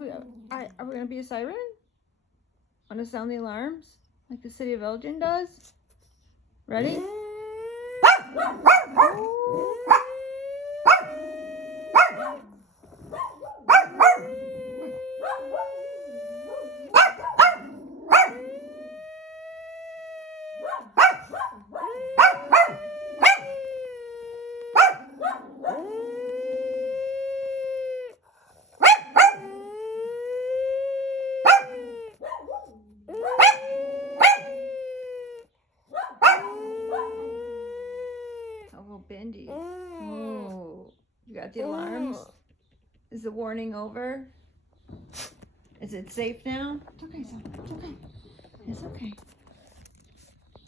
Are we gonna be a siren? Want to sound the alarms like the city of Elgin does? Ready? Oh, Bindi. Oh, you got the alarms? Is the warning over? Is it safe now? It's okay, son. It's okay. It's okay.